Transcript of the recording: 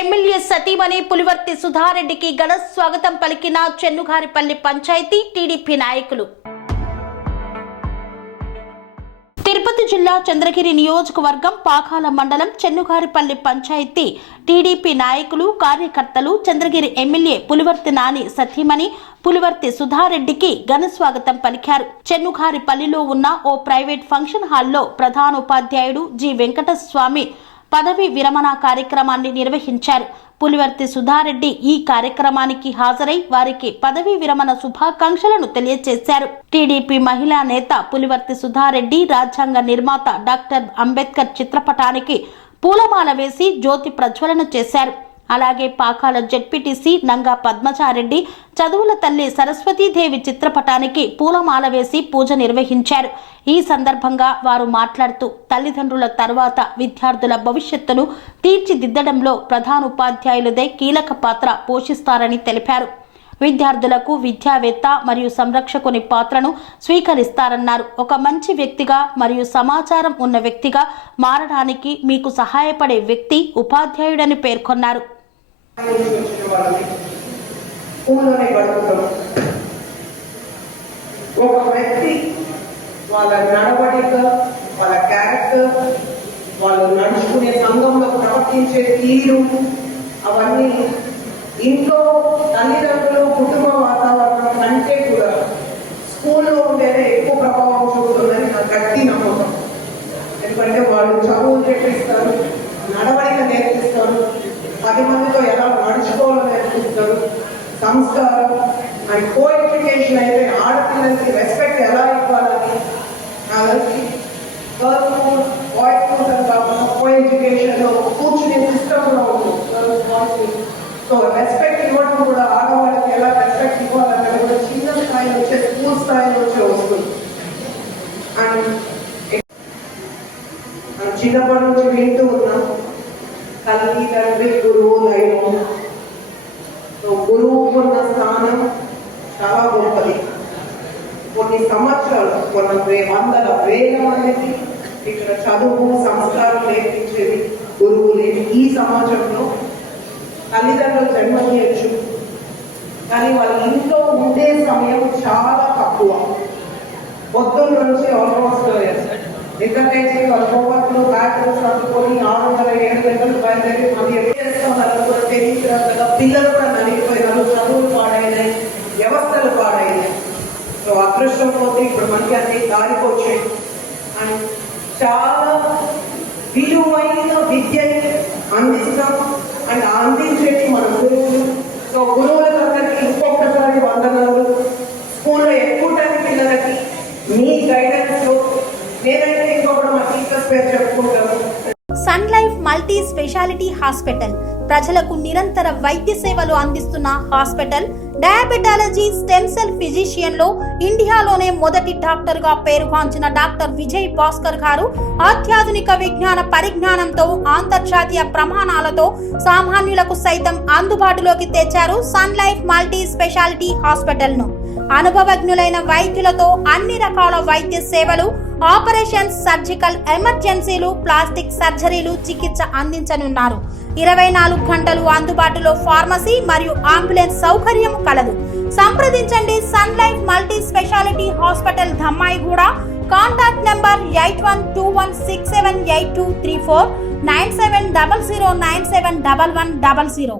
MLA సతీమణి పులివర్తి సుధారెడ్డికి ఘన స్వాగతం పలికిన చెన్నుగారిపల్లి పంచాయతీ టీడీపీ నాయకులు. తిరుపతి జిల్లా చంద్రగిరి నియోజకవర్గం పాకాల మండలం చెన్నుగారిపల్లి పంచాయతీ టీడీపీ నాయకులు, కార్యకర్తలు చంద్రగిరి ఎమ్మెల్యే పులివర్తి నాని సతీమణి పులివర్తి సుధారెడ్డికి ఘన స్వాగతం పలికారు. చెన్నుగారిపల్లిలో ఉన్న ఓ ప్రైవేట్ ఫంక్షన్ హాల్లో ప్రధానోపాధ్యాయుడు జి వెంకటస్వామి పదవి విరమణ కార్యక్రమాన్ని నిర్వహించారు. పులివర్తి సుధారెడ్డి ఈ కార్యక్రమానికి హాజరై వారికి పదవీ విరమణ శుభాకాంక్షలను తెలియజేశారు. టీడీపీ మహిళా నేత పులివర్తి సుధారెడ్డి రాజ్యాంగ నిర్మాత డాక్టర్ అంబేద్కర్ చిత్రపటానికి పూలమాల వేసి జ్యోతి ప్రజ్వలన చేశారు. అలాగే పాకాల జెడ్పీటీసీ నంగా పద్మచారెడ్డి చదువుల తల్లి సరస్వతీదేవి చిత్రపటానికి పూలమాల వేసి పూజ నిర్వహించారు. ఈ సందర్భంగా వారు మాట్లాడుతూ తల్లిదండ్రుల తర్వాత విద్యార్థుల భవిష్యత్తును తీర్చిదిద్దడంలో ప్రధానోపాధ్యాయులదే కీలక పాత్ర పోషిస్తారని తెలిపారు. విద్యార్థులకు విద్యావేత్త మరియు సంరక్షకుని పాత్రను స్వీకరిస్తారన్నారు. ఒక మంచి వ్యక్తిగా మరియు సమాచారం ఉన్న వ్యక్తిగా మారడానికి మీకు సహాయపడే వ్యక్తి ఉపాధ్యాయుడని పేర్కొన్నారు. ఒక వ్యక్తి వాళ్ళ నడవడిక, వాళ్ళ క్యారెక్టర్, వాళ్ళు నడుచుకునే సంఘంలో ప్రవర్తించే తీరు, అవన్నీ ఇంట్లో తల్లిదండ్రులు కుటుంబ వాతావరణం కంటే కూడా స్కూల్లో ఉండేదే ఎక్కువ ప్రభావం చూపుతుందని నాకు గట్టి నమ్మకం. ఎందుకంటే వాళ్ళు చదువులు నేర్పిస్తారు, నడవడిక నేర్పిస్తారు, 10 మందితో ఎలా నడుచుకోవాలో నేర్పిస్తారు, సంస్కారం అండ్ కో ఎడ్యుకేషన్ అయితే ఆడపిల్లలకి రెస్పెక్ట్ ఎలా ఇవ్వాలని గర్ల్స్ స్కూల్, బాయ్స్ స్కూల్స్ అని కాకుండా కో ఎడ్యుకేషన్లో కూర్చునే సిస్టంలో ఉంటుంది. గర్ల్స్ బాయ్స్ సో రెస్పెక్ట్ ఇవ్వడం కూడా ఆడవాళ్ళకి ఎలా రెస్పెక్ట్ ఇవ్వాలన్నది కూడా చిన్న స్థాయి వచ్చే స్కూల్ స్థాయి వచ్చే వస్తుంది. అండ్ చిన్నప్పటి నుంచి వింటూ ఉన్నాం తల్లి తండ్రి గురువు దైవం. సో గురువుకు ఉన్న స్థానం చాలా గొప్పది. కొన్ని సంవత్సరాలు, కొన్ని వందల వేల మందికి ఇక్కడ చదువు సంస్కారం నేర్పించేది గురువు లేని ఈ సమాజంలో తల్లిదండ్రులు జన్మనియచ్చు, కానీ వాళ్ళ ఇంట్లో ఉండే సమయం చాలా తక్కువ. పొద్దున్న నుంచి ఆల్మోస్ట్ నిద్రలేసి వాళ్ళ హోంవర్క్లు బ్యాగ్లు సర్దుకొని 6 గంటల 7 గంటలు బయలుదేరి మళ్ళీ ఎప్పుడు చేస్తున్నారు కూడా తెలియదు. పిల్లలు కూడా నలిగిపోయినారు, చదువులు పాడైనాయి, వ్యవస్థలు పాడైనాయి. సో అదృష్టం పోతే ఇప్పుడు మనకి అన్ని దారిపోయాయి. అండ్ చాలా విలువైన విద్యని అందిస్తాం అండ్ అందించేది మన గురువులు. సో గురువులందరికీ ఇంకొకసారి వందనాలు. స్కూల్లో ఎక్కువ టైం పిల్లలకి మీ గైడెన్స్ నేనైతే ఇంకొకటి మా టీచర్స్ పేరు చెప్పుకుంటాను. Sun Life multi speciality hospital ప్రజలకు నిరంతర వైద్య సేవలు అందిస్తున్న hospital. Diabetology, stem cell physician లో ఇండియాలోనే మొదటి డాక్టర్ గా పేరుగాంచిన డాక్టర్ విజయ్ భాస్కర్ గారు అత్యాధునిక విజ్ఞాన పరిజ్ఞానంతో అంతర్జాతీయ ప్రమాణాలతో సామాన్యులకు సైతం అందుబాటులోకి తెచ్చారు Sun Life multi speciality hospital ను. అనుభవజ్ఞులైన వైద్యులతో అన్ని రకాల వైద్య సేవలు, ఆపరేషన్స్, సర్జికల్ ఎమర్జెన్సీలు, ప్లాస్టిక్ సర్జరీలు, చికిత్స అందించనున్నారు. 24 గంటలు అందుబాటులో ఫార్మసీ మరియు అంబులెన్స్ సౌకర్యం కలదు. సంప్రదించండి Sun Life multi speciality hospital, Dhammaiguda. Contact number 8121678234, 9700971100.